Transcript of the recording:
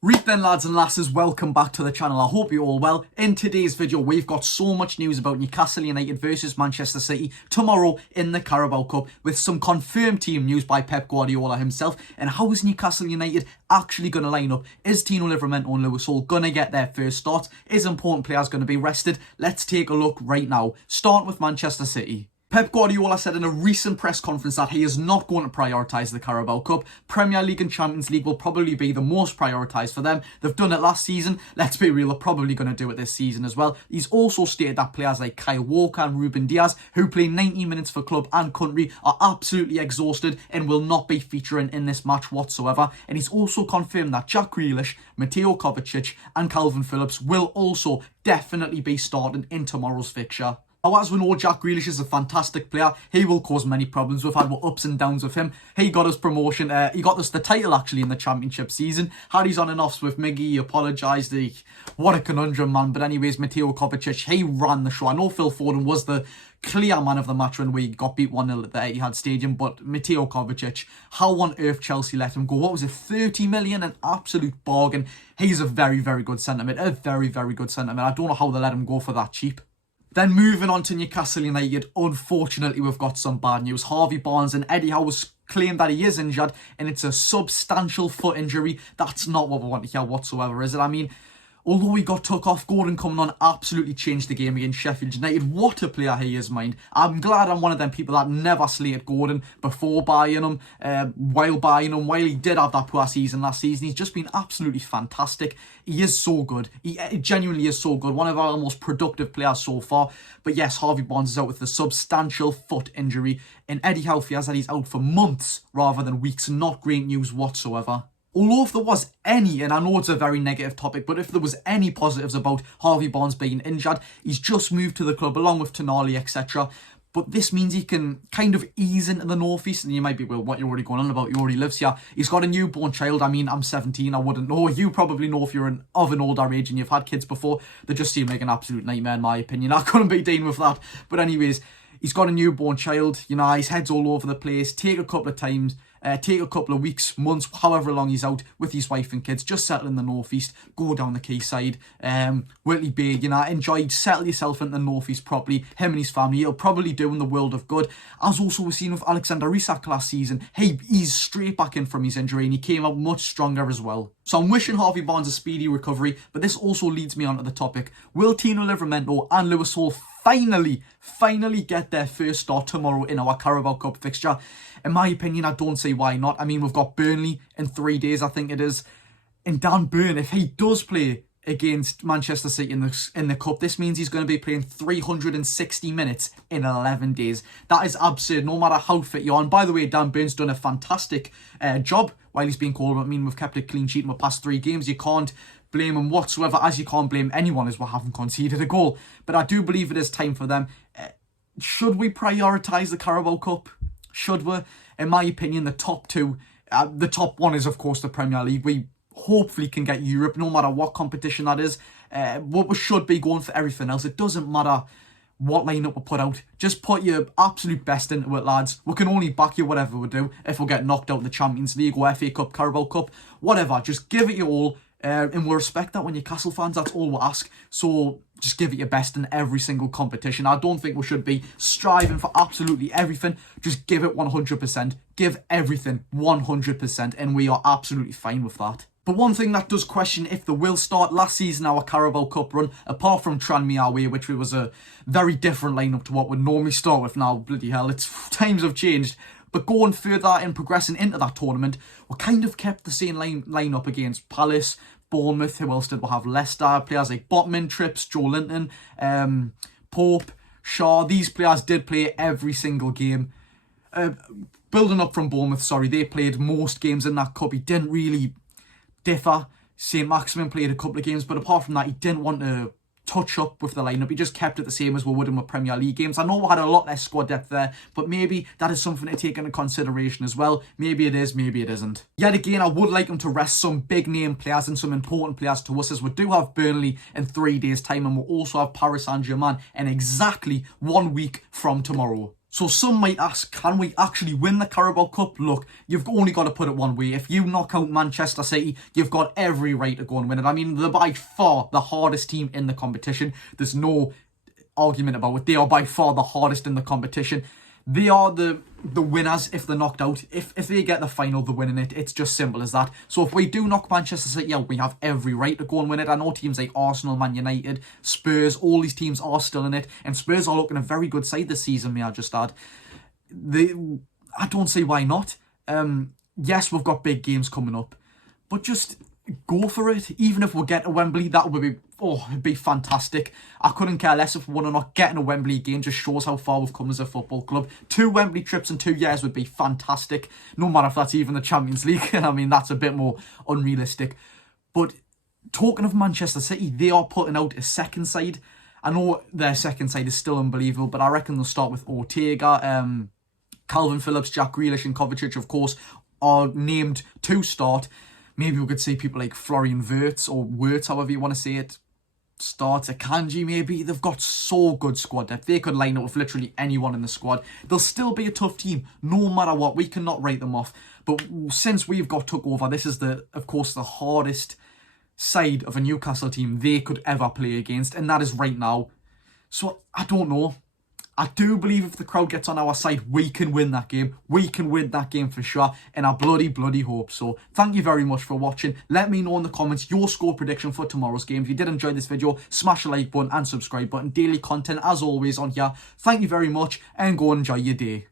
Right then, lads and lasses, welcome back to the channel. I hope you're all well. In today's video, we've got so much news about Newcastle United versus Manchester City tomorrow in the Carabao Cup, with some confirmed team news by Pep Guardiola himself. And how is Newcastle United actually going to line up? Is Tino Livramento and Lewis Hall going to get their first start? Is important players going to be rested? Let's take a look right now. Start with Manchester City. Pep Guardiola said in a recent press conference that he is not going to prioritise the Carabao Cup. Premier League and Champions League will probably be the most prioritised for them. They've done it last season. Let's be real, they're probably going to do it this season as well. He's also stated that players like Kyle Walker and Ruben Diaz, who play 90 minutes for club and country, are absolutely exhausted and will not be featuring in this match whatsoever. And he's also confirmed that Jack Grealish, Mateo Kovacic and Calvin Phillips will also definitely be starting in tomorrow's fixture. Now, as we know, Jack Grealish is a fantastic player. He will cause many problems. We've had ups and downs with him. He got us promotion. He got us the title, actually, in the Championship season. Had his on and offs with Miggy. He apologised. What a conundrum, man. But anyways, Mateo Kovacic, he ran the show. I know Phil Foden was the clear man of the match when we got beat 1-0 at the Etihad Stadium. But Mateo Kovacic, how on earth Chelsea let him go? What was it, 30 million? An absolute bargain. He's a very, very good centre-mid. A very, very good centre-mid. I don't know how they let him go for that cheap. Then moving on to Newcastle United, unfortunately we've got some bad news. Harvey Barnes and Eddie Howe's claimed that he is injured and it's a substantial foot injury. That's not what we want to hear whatsoever, is it? I mean, although he got took off, Gordon coming on absolutely changed the game against Sheffield United. What a player he is, mind. I'm glad I'm one of them people that never slated Gordon before buying him, while he did have that poor season last season. He's just been absolutely fantastic. He is so good. He genuinely is so good. One of our most productive players so far. But yes, Harvey Barnes is out with a substantial foot injury. And Eddie Howe fears that he's out for months rather than weeks. Not great news whatsoever. Although if there was any, and I know it's a very negative topic, but if there was any positives about Harvey Barnes being injured, he's just moved to the club along with Tonali, etc. But this means he can kind of ease into the northeast. And you might be, well, what you're already going on about? He already lives here. He's got a newborn child. I mean, I'm 17. I wouldn't know. You probably know if you're of an older age and you've had kids before. They just seem like an absolute nightmare in my opinion. I couldn't be dealing with that. But anyways, he's got a newborn child. You know, his head's all over the place. Take a couple of weeks, months, however long he's out with his wife and kids. Just settle in the northeast, go down the quayside, Whitley Bay, you know, settle yourself in the northeast properly. Him and his family, he'll probably do in the world of good. As also we've seen with Alexander Isak last season, he's straight back in from his injury and he came out much stronger as well. So I'm wishing Harvey Barnes a speedy recovery, but this also leads me on to the topic. Will Tino Livramento and Lewis Hall finally get their first start tomorrow in our Carabao Cup fixture? In my opinion, I don't see why not. I mean, we've got Burnley in 3 days, I think it is. And Dan Burn, if he does play against Manchester City in the Cup, this means he's going to be playing 360 minutes in 11 days. That is absurd, no matter how fit you are. And by the way, Dan Burn's done a fantastic job while he's been called. I mean, we've kept a clean sheet in the past 3 games. You can't blame him whatsoever, as you can't blame anyone as we haven't conceded a goal. But I do believe it is time for them. Should we prioritise the Carabao Cup? Should we? In my opinion, the top two, the top one is of course the Premier League. We hopefully can get Europe, no matter what competition that is. What we should be going for everything else. It doesn't matter what lineup we put out. Just put your absolute best into it, lads. We can only back you whatever we do. If we get knocked out of the Champions League or FA Cup, Carabao Cup, whatever. Just give it your all. And we respect that when Newcastle fans, that's all we ask. So just give it your best in every single competition. I don't think we should be striving for absolutely everything. Just give it 100%. Give everything 100%, and we are absolutely fine with that. But one thing that does question if they will start, last season our Carabao Cup run, apart from Tranmere away, which was a very different lineup to what we'd normally start with now, bloody hell, times have changed. But going further and progressing into that tournament, we kind of kept the same lineup against Palace, Bournemouth. Who else did we have? Leicester. Players like Botman, Trips, Joe Linton, Pope, Shaw. These players did play every single game. Building up from Bournemouth, they played most games in that cup. He didn't really differ. St. Maximin played a couple of games, but apart from that, he didn't want to touch up with the lineup. He just kept it the same as we would in the Premier League games. I know we had a lot less squad depth there, but maybe that is something to take into consideration as well. Maybe it is, maybe it isn't. Yet again, I would like him to rest some big name players and some important players to us, as we do have Burnley in 3 days time, and we'll also have Paris Saint-Germain in exactly 1 week from tomorrow. So some might ask, can we actually win the Carabao Cup? Look, you've only got to put it one way. If you knock out Manchester City, you've got every right to go and win it. I mean, they're by far the hardest team in the competition. There's no argument about it. They are by far the hardest in the competition. They are the winners if they're knocked out. If they get the final, they're winning it. It's just simple as that. So if we do knock Manchester City out, we have every right to go and win it. I know teams like Arsenal, Man United, Spurs, all these teams are still in it. And Spurs are looking a very good side this season, may I just add. I don't see why not. Yes, we've got big games coming up. But just go for it. Even if we get to Wembley, that would be, it'd be fantastic. I couldn't care less if we won or not. Getting a Wembley game just shows how far we've come as a football club. 2 Wembley trips in 2 years would be fantastic. No matter if that's even the Champions League. I mean, that's a bit more unrealistic. But talking of Manchester City, they are putting out a second side. I know their second side is still unbelievable, but I reckon they'll start with Ortega, Calvin Phillips, Jack Grealish and Kovacic, of course, are named to start. Maybe we could see people like Florian Wirtz, or Wirtz, however you want to say it, start. Akanji, maybe. They've got so good squad depth. They could line up with literally anyone in the squad. They'll still be a tough team, no matter what. We cannot write them off. But since we've took over, this is, of course, the hardest side of a Newcastle team they could ever play against. And that is right now. So, I don't know. I do believe if the crowd gets on our side, we can win that game. We can win that game for sure. And I bloody hope so. Thank you very much for watching. Let me know in the comments your score prediction for tomorrow's game. If you did enjoy this video, smash the like button and subscribe button. Daily content as always on here. Thank you very much and go and enjoy your day.